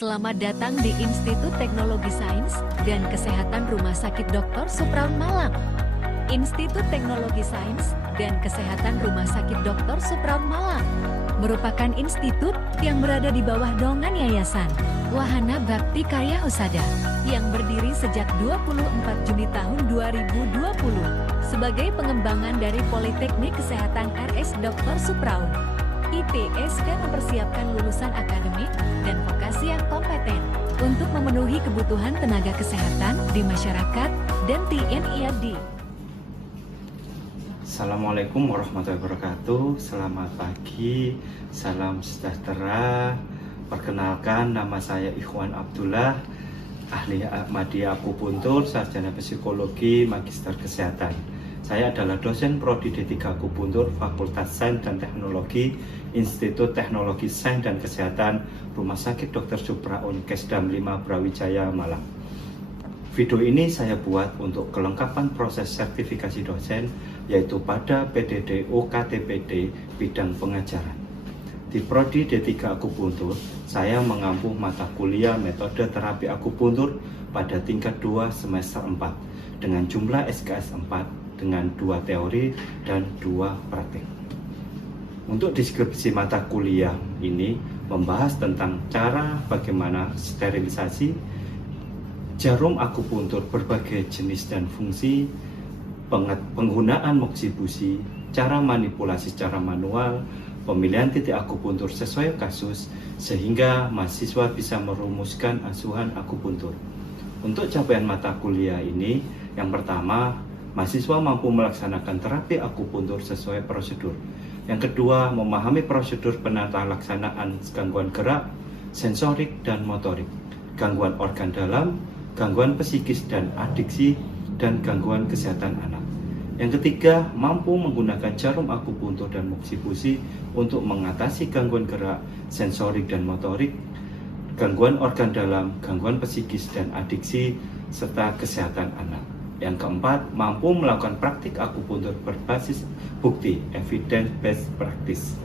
Selamat datang di Institut Teknologi Sains dan Kesehatan Rumah Sakit Dr. Supraun Malang. Institut Teknologi Sains dan Kesehatan Rumah Sakit Dr. Supraun Malang merupakan institut yang berada di bawah naungan Yayasan Wahana Bakti Karya Husada yang berdiri sejak 24 Juni tahun 2020 sebagai pengembangan dari Politeknik Kesehatan RS Dr. Supraun. ITSK mempersiapkan lulusan akademik dan vokasi yang kompeten untuk memenuhi kebutuhan tenaga kesehatan di masyarakat dan TNI AD. Assalamualaikum warahmatullahi wabarakatuh. Selamat pagi, salam sejahtera. Perkenalkan, nama saya Ikhwan Abdullah, ahli Ahmadiyah Akupuntur, sarjana psikologi, magister kesehatan. Saya adalah dosen Prodi D3 Akupuntur, Fakultas Sains dan Teknologi, Institut Teknologi Sains dan Kesehatan, Rumah Sakit Dr. Supraun, Kesdam 5 Brawijaya, Malang. Video ini saya buat untuk kelengkapan proses sertifikasi dosen, yaitu pada PDD UKTPD bidang pengajaran. Di Prodi D3 Akupuntur, saya mengampu mata kuliah metode terapi akupuntur pada tingkat 2 semester 4 dengan jumlah SKS 4 dengan 2 teori dan 2 praktik. Untuk deskripsi mata kuliah ini membahas tentang cara bagaimana sterilisasi, jarum akupuntur berbagai jenis dan fungsi, penggunaan moksibusi, cara manipulasi secara manual, pemilihan titik akupuntur sesuai kasus, sehingga mahasiswa bisa merumuskan asuhan akupuntur. Untuk capaian mata kuliah ini, yang pertama, mahasiswa mampu melaksanakan terapi akupuntur sesuai prosedur. Yang kedua, memahami prosedur penata laksanaan gangguan gerak, sensorik dan motorik, gangguan organ dalam, gangguan psikis dan adiksi, dan gangguan kesehatan anak. Yang ketiga, mampu menggunakan jarum akupuntur dan moksibusi untuk mengatasi gangguan gerak, sensorik dan motorik, gangguan organ dalam, gangguan psikis dan adiksi, serta kesehatan anak. Yang keempat, mampu melakukan praktik akupuntur berbasis bukti, evidence-based practice.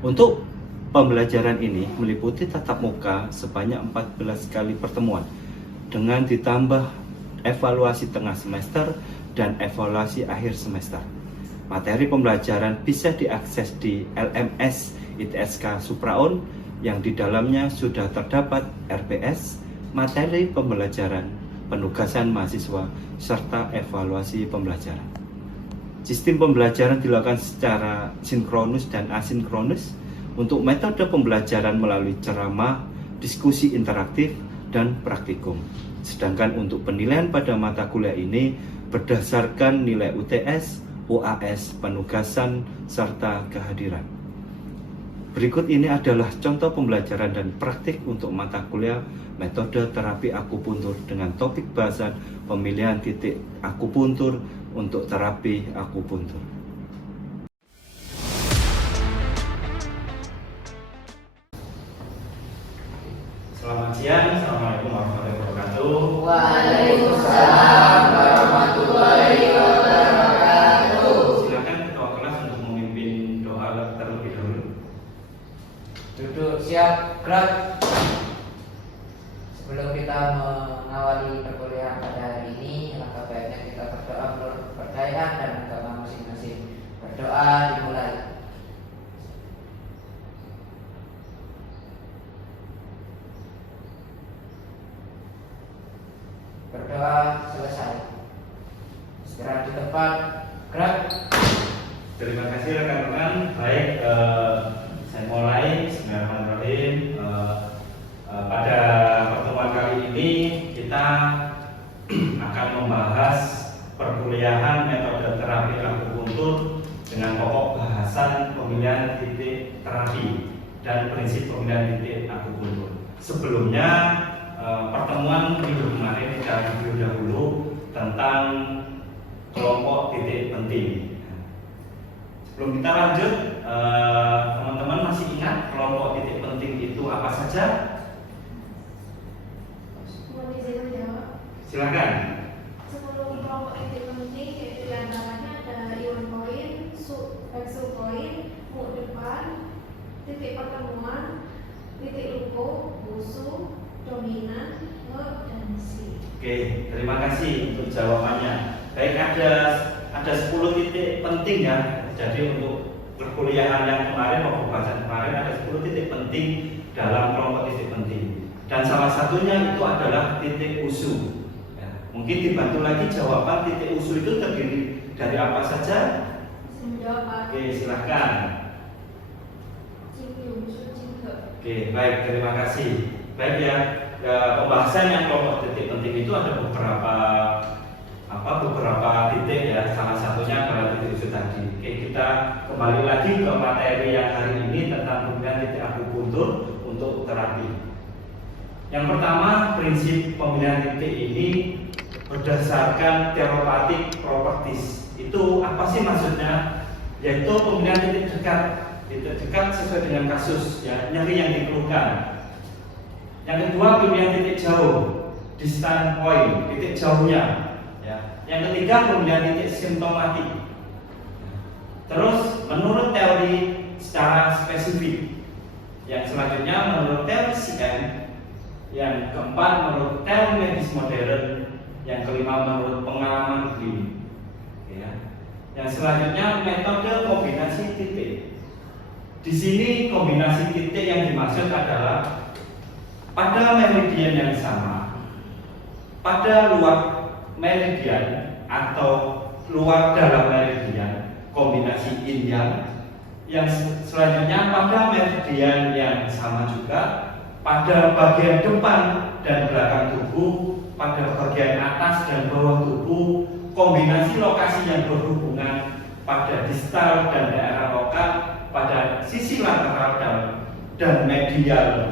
Untuk pembelajaran ini meliputi tatap muka sebanyak 14 kali pertemuan dengan ditambah evaluasi tengah semester dan evaluasi akhir semester. Materi pembelajaran bisa diakses di LMS ITSK Supraun yang di dalamnya sudah terdapat RPS, materi pembelajaran, penugasan mahasiswa, serta evaluasi pembelajaran. Sistem pembelajaran dilakukan secara sinkronus dan asinkronus. Untuk metode pembelajaran melalui ceramah, diskusi interaktif, dan praktikum. Sedangkan untuk penilaian pada mata kuliah ini berdasarkan nilai UTS, UAS, penugasan, serta kehadiran. Berikut ini adalah contoh pembelajaran dan praktik untuk mata kuliah metode terapi akupuntur dengan topik bahasan pemilihan titik akupuntur untuk terapi akupuntur. Selamat siang, Assalamualaikum warahmatullahi wabarakatuh. Waalaikumsalam warahmatullahi wabarakatuh. Silakan ketua kelas untuk memimpin doa terlebih dahulu. Duduk siap, gerak. Sebelum kita mengawali perkuliahan pada hari ini, maka baiknya kita berdoa menurut kepercayaan dan agama masing-masing. Berdoa dimulai. Berdoa selesai. Segera di tempat, gerak. Terima kasih rekan-rekan. Baik, saya mulai. Bismillahirrahmanirrahim. Pada pertemuan kali ini kita akan membahas perkuliahan metode terapi akupuntur dengan pokok bahasan pemilihan titik terapi dan prinsip pemilihan titik akupuntur. Sebelumnya, pertemuan minggu kemarin kita review dahulu tentang kelompok titik penting. Sebelum kita lanjut, teman-teman masih ingat kelompok titik penting itu apa saja? Silakan. 10 kelompok titik penting, yaitu diantaranya ada ion point, vexel point, muk depan, titik pertemuan, titik luko, usu, dominan, verb, dan si. Oke, terima kasih untuk jawabannya. Baik, ada 10 titik penting ya. Jadi untuk perkuliahan yang kemarin maupun pembahasan kemarin ada 10 titik penting dalam kelompok titik penting. Dan salah satunya itu adalah titik usu. Ya, mungkin dibantu lagi jawaban titik usu itu terdiri dari apa saja? Menjawab Pak. Oke, silahkan. Oke, baik, terima kasih. Baik ya, pembahasan yang kelompok titik penting itu ada beberapa titik ya. Salah satunya adalah titik usul tadi. Oke, kita kembali lagi ke materi yang hari ini tentang pemilihan titik akupuntur untuk terapi. Yang pertama, prinsip pemilihan titik ini berdasarkan therapeutic properties. Itu apa sih maksudnya? Yaitu pemilihan titik dekat. Titik dekat sesuai dengan kasus ya, nyeri yang dikeluhkan. Yang kedua, pemilihan titik jauh, distance point, titik jauhnya ya. Yang ketiga, pemilihan titik simptomatik. Terus menurut teori secara spesifik. Yang selanjutnya menurut teori CM. Yang keempat menurut teori medis modern. Yang kelima menurut pengalaman klinik ya. Yang selanjutnya metode kombinasi titik. Di sini kombinasi titik yang dimaksud adalah pada meridian yang sama, pada luar meridian atau luar dalam meridian, kombinasi yin yang selanjutnya pada meridian yang sama juga, pada bagian depan dan belakang tubuh, pada bagian atas dan bawah tubuh, kombinasi lokasi yang berhubungan pada distal dan daerah lokal, pada sisi lateral dan medial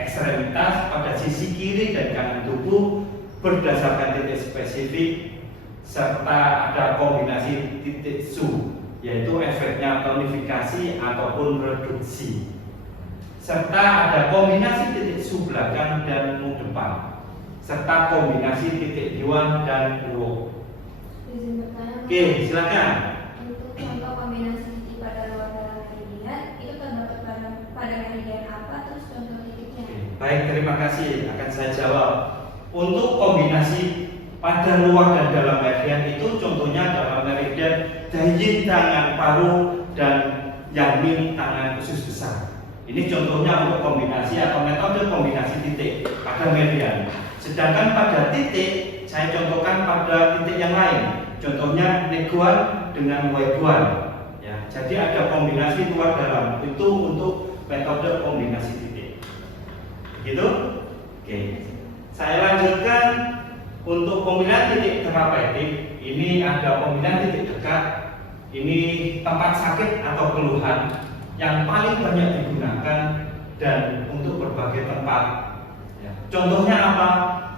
ekstremitas, pada sisi kiri dan kanan tubuh berdasarkan titik spesifik, serta ada kombinasi titik su, yaitu efeknya tonifikasi ataupun reduksi, serta ada kombinasi titik su belakang dan mu depan, serta kombinasi titik yuan dan luo. Izin bertanya. Oke, silakan. Untuk contoh kombinasi titik pada luar dalam meridian itu terdapat pada meridian apa, terus contoh titiknya. Oke, baik, terima kasih. Akan saya jawab. Untuk kombinasi pada luar dan dalam meridian itu contohnya dalam meridian Daiyin tangan paru dan Yanmin tangan usus besar. Ini contohnya untuk kombinasi atau metode kombinasi titik pada meridian. Sedangkan pada titik saya contohkan pada titik yang lain. Contohnya Neguan dengan Weiguan. Ya, jadi ada kombinasi luar dalam itu untuk metode kombinasi titik. Begitu? Oke. Saya lanjutkan untuk pemilihan titik terapeutik. Ini ada pemilihan titik dekat. Ini tempat sakit atau keluhan yang paling banyak digunakan dan untuk berbagai tempat. Ya. Contohnya apa?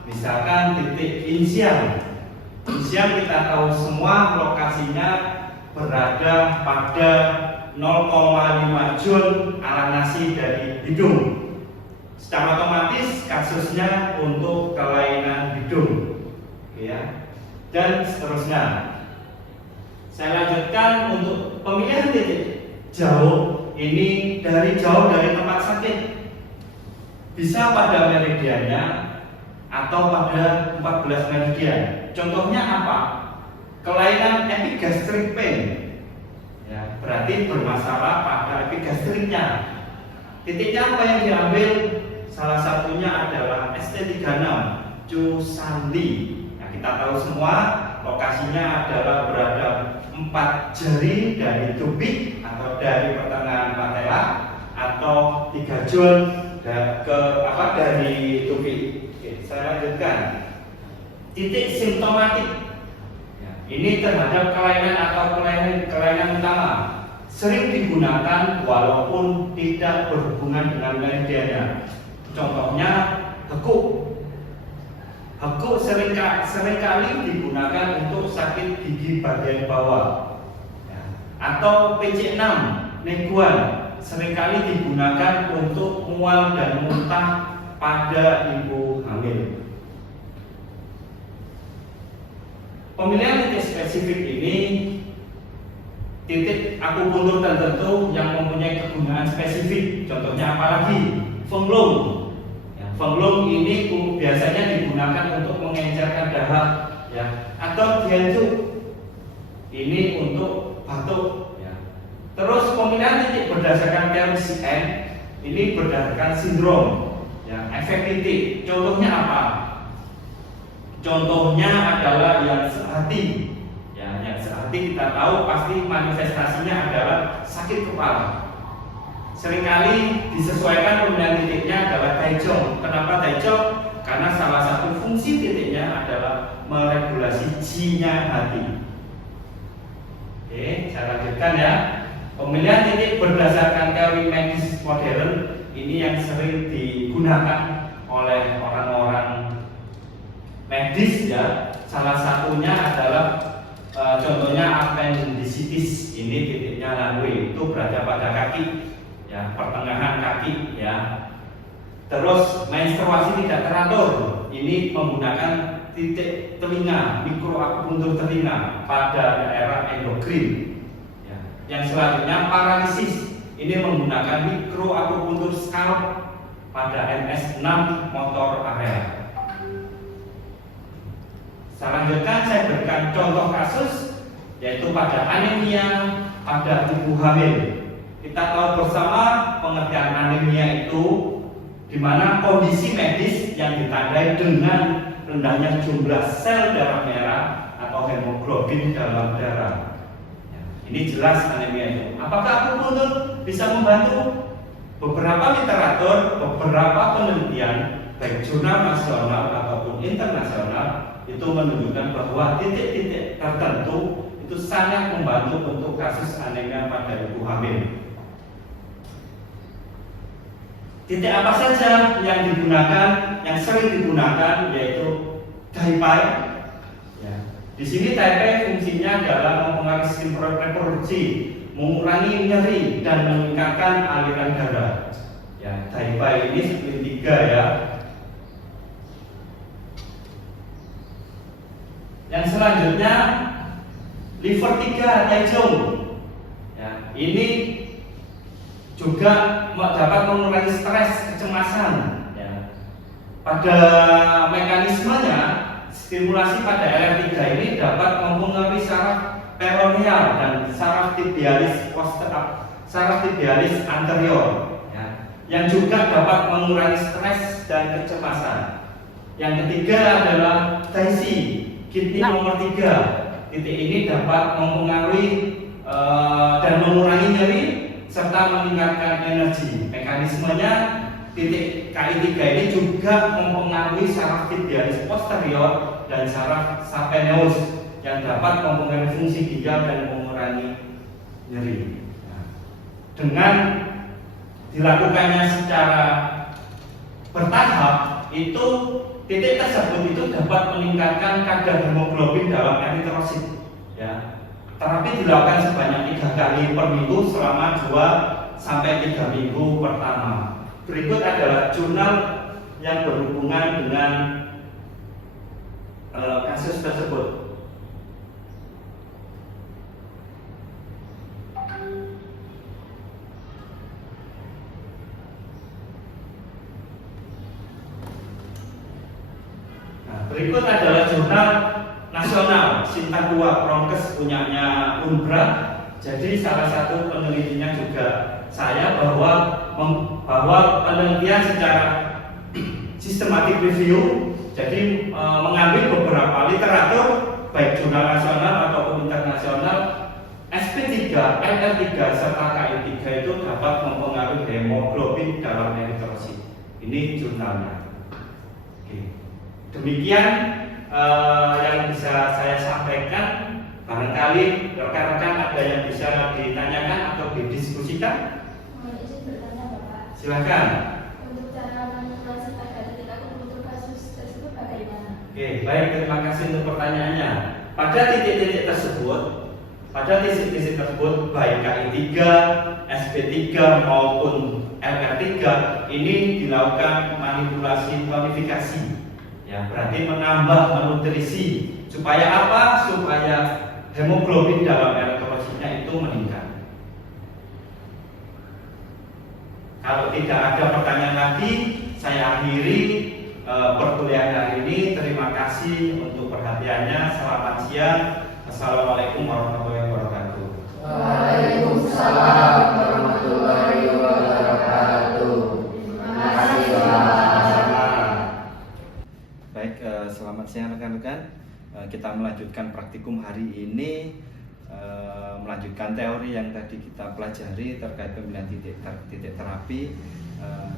Misalkan titik insial. Insial kita tahu semua lokasinya berada pada 0,5 Joule arah nasi dari hidung. Secara otomatis kasusnya untuk kelainan hidung, ya. Dan seterusnya. Saya lanjutkan untuk pemilihan titik jauh. Ini dari jauh dari tempat sakit. Bisa pada meridiannya atau pada 14 meridian. Contohnya apa? Kelainan epigastric pain. Ya, berarti bermasalah pada epigastriknya. Titiknya apa yang diambil? Salah satunya adalah ST36 Cusanli. Nah, kita tahu semua lokasinya adalah berada 4 jari dari tubik atau dari pertengahan patella atau 3 Joule dari tubik. Oke, saya lanjutkan. Titik simptomatik. Ya, ini terhadap kelainan atau kelainan utama. Sering digunakan walaupun tidak berhubungan dengan meridiannya. Contohnya hekuk. Hekuk seringkali digunakan untuk sakit gigi bagian bawah. Ya. Atau PC6, Neguan, seringkali digunakan untuk mual dan muntah pada ibu hamil. Pemilihan titik spesifik ini titik akupuntur tertentu yang mempunyai kegunaan spesifik. Contohnya apalagi? Feng Long. Venglum ini biasanya digunakan untuk mengencerkan dahak, ya, atau dianjuk ini untuk batuk, ya. Terus pemilihan titik berdasarkan teori CN ini berdasarkan sindrom, ya, efek titik. Contohnya apa? Contohnya adalah yang sehati, ya, yang sehati kita tahu pasti manifestasinya adalah sakit kepala. Seringkali disesuaikan pemilihan titiknya adalah Taejong. Kenapa Taejong? Karena salah satu fungsi titiknya adalah meregulasi Ji-nya hati. Oke, saya lanjutkan ya. Pemilihan titik berdasarkan teori medis modern ini yang sering digunakan oleh orang-orang medis, ya. Salah satunya adalah contohnya appendicitis. Ini titiknya Lanway, itu berada pada kaki, ya, pertengahan kaki, ya. Terus menstruasi tidak teratur, ini menggunakan titik telinga, mikroakupuntur telinga pada daerah endokrin, ya. Yang selanjutnya paralisis, ini menggunakan mikroakupuntur scalp pada MS6 motor area. Selanjutnya saya berikan contoh kasus, yaitu pada anemia pada ibu hamil. Kita tahu bersama pengertian anemia itu di mana kondisi medis yang ditandai dengan rendahnya jumlah sel darah merah atau hemoglobin dalam darah. Ini jelas anemia itu. Apakah akupuntur bisa membantu? Beberapa literatur, beberapa penelitian baik jurnal nasional ataupun internasional itu menunjukkan bahwa titik-titik tertentu itu sangat membantu untuk kasus anemia pada ibu hamil. Titik apa saja yang digunakan, yang sering digunakan, yaitu Daipai. Ya. Di sini Daipai fungsinya adalah mempengaruhi sistem reproduksi, mengurangi nyeri dan meningkatkan aliran darah. Ya, Daipai ini segitiga, ya. Yang selanjutnya liver 3 Taejong. Ya, ini juga dapat mengurangi stres, kecemasan, ya. Pada mekanismenya, stimulasi pada LR3 ini dapat mempengaruhi saraf peroneal dan saraf tibialis anterior, ya, yang juga dapat mengurangi stres dan kecemasan. Yang ketiga adalah Taisi, kidney nomor 3. Titik ini dapat mempengaruhi dan mengurangi nyeri serta meningkatkan energi. Mekanismenya titik KI3 ini juga mempengaruhi saraf tibialis posterior dan saraf saphenous yang dapat mempengaruhi fungsi ginjal dan mengurangi nyeri. Nah, dengan dilakukannya secara bertahap, itu titik tersebut itu dapat meningkatkan kadar hemoglobin dalam eritrosit, ya. Terapi dilakukan sebanyak 3 kali per minggu selama 2-3 minggu pertama. Berikut adalah jurnal yang berhubungan dengan kasus tersebut. Nah, berikut adalah jurnal nasional Sinta 2 Prongkes punyanya Unbra. Jadi salah satu penelitinya juga saya bahwa penelitian secara sistematik review, jadi mengambil beberapa literatur baik jurnal nasional ataupun internasional, SP3, LR3 serta KI3 itu dapat mempengaruhi hemoglobin dalam eritrosit. Ini jurnalnya. Oke. Demikian yang bisa saya sampaikan. Barangkali rekan-rekan ada yang bisa ditanyakan atau didiskusikan. Mohon izin bertanya, Bapak. Silakan. Untuk cara manipulasi pada titik akupuntur kasus tersebut bagaimana? Oke, baik, terima kasih untuk pertanyaannya. Pada titik-titik tersebut, baik KI3, SP3 maupun LR3 ini dilakukan manipulasi tonifikasi. Ya, berarti menambah nutrisi. Supaya apa? Supaya hemoglobin dalam eritrositnya itu meningkat. Kalau tidak ada pertanyaan lagi, saya akhiri perkuliahan hari ini. Terima kasih untuk perhatiannya. Selamat siang. Assalamualaikum warahmatullahi wabarakatuh. Waalaikumsalam warahmatullahi wabarakatuh. Terima kasih Pak. Baik, selamat siang rekan-rekan. Kita melanjutkan praktikum hari ini, melanjutkan teori yang tadi kita pelajari terkait pemilihan titik terapi.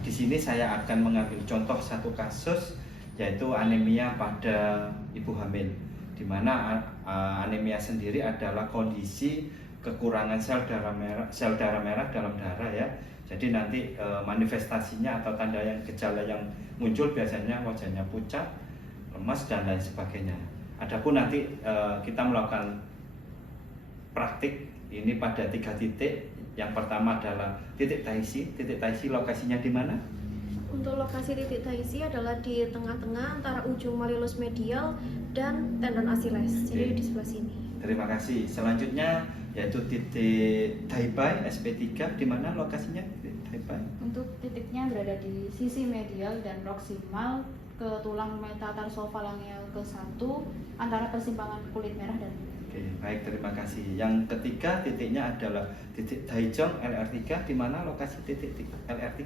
Di sini saya akan mengambil contoh satu kasus, yaitu anemia pada ibu hamil, di mana anemia sendiri adalah kondisi kekurangan sel darah merah dalam darah ya. Jadi nanti manifestasinya atau tanda yang gejala yang muncul biasanya wajahnya pucat, lemas dan lain sebagainya. Adapun nanti kita melakukan praktik ini pada 3 titik. Yang pertama adalah titik Taisi. Titik Taisi lokasinya di mana? Untuk lokasi titik Taisi adalah di tengah-tengah antara ujung malleolus medial dan tendon Achilles. Jadi di sebelah sini. Terima kasih. Selanjutnya yaitu titik Taibai SP3. Di mana lokasinya titik Taibai? Untuk titiknya berada di sisi medial dan proksimal ke tulang metatarsofalangeal ke-1 antara persimpangan kulit merah dan putih. Oke, baik, terima kasih. Yang ketiga titiknya adalah titik Daijong LR3. Di mana lokasi titik LR3?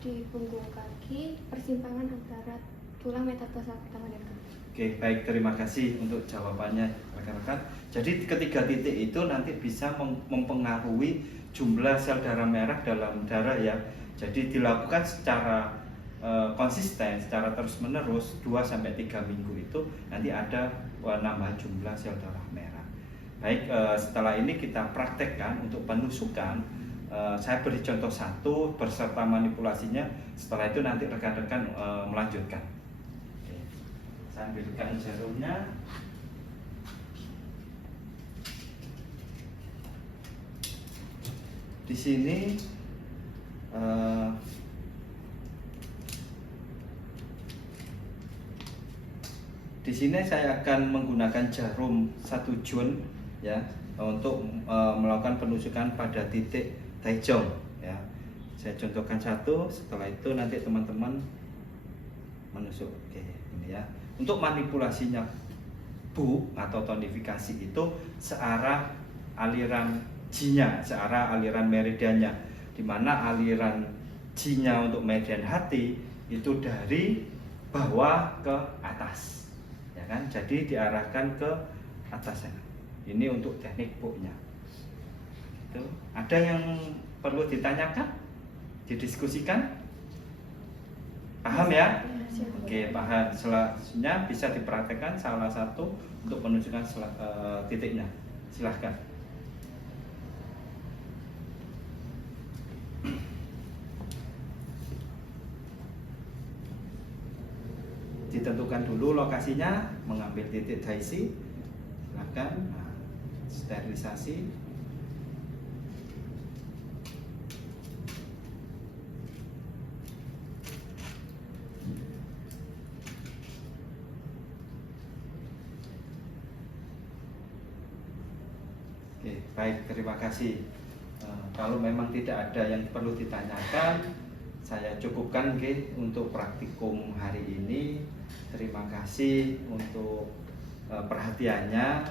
Di punggung kaki, persimpangan antara tulang metatarsofalangeal dan kaki. Oke, baik, terima kasih untuk jawabannya rekan-rekan. Jadi ketiga titik itu nanti bisa mempengaruhi jumlah sel darah merah dalam darah ya. Jadi dilakukan secara konsisten, secara terus-menerus 2-3 minggu itu nanti ada nambah jumlah sel darah merah. Baik, setelah ini kita praktekkan untuk penusukan. Saya beri contoh satu beserta manipulasinya. Setelah itu nanti rekan-rekan melanjutkan. Oke. Saya ambilkan jarumnya. Di sini saya akan menggunakan jarum 1 jun ya untuk melakukan penusukan pada titik Daijong ya. Saya contohkan satu, setelah itu nanti teman-teman menusuk. Oke, ini ya. Untuk manipulasinya Bu atau tonifikasi itu searah aliran J-nya, searah aliran meridiannya, di mana aliran J-nya untuk meridian hati itu dari bawah ke atas. Ya kan? Jadi diarahkan ke atas. Ini untuk teknik Bu-nya. Itu. Ada yang perlu ditanyakan? Didiskusikan? Paham ya? Oke, paham. Selanjutnya bisa dipraktekkan salah satu untuk menunjukkan titiknya. Silahkan. Ditentukan dulu lokasinya, mengambil titik Daisi. Silahkan. Nah, sterilisasi. Oke, baik, terima kasih. Kalau memang tidak ada yang perlu ditanyakan, saya cukupkan untuk praktikum hari ini. Terima kasih untuk perhatiannya.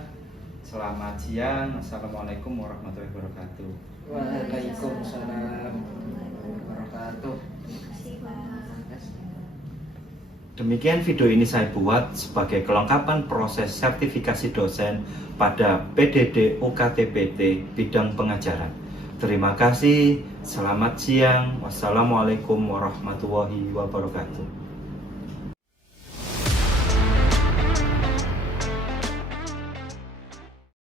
Selamat siang. Assalamualaikum warahmatullahi wabarakatuh. Waalaikumsalam warahmatullahi wabarakatuh. Demikian video ini saya buat sebagai kelengkapan proses sertifikasi dosen pada PDD UKT-PT bidang pengajaran. Terima kasih, selamat siang, wassalamualaikum warahmatullahi wabarakatuh.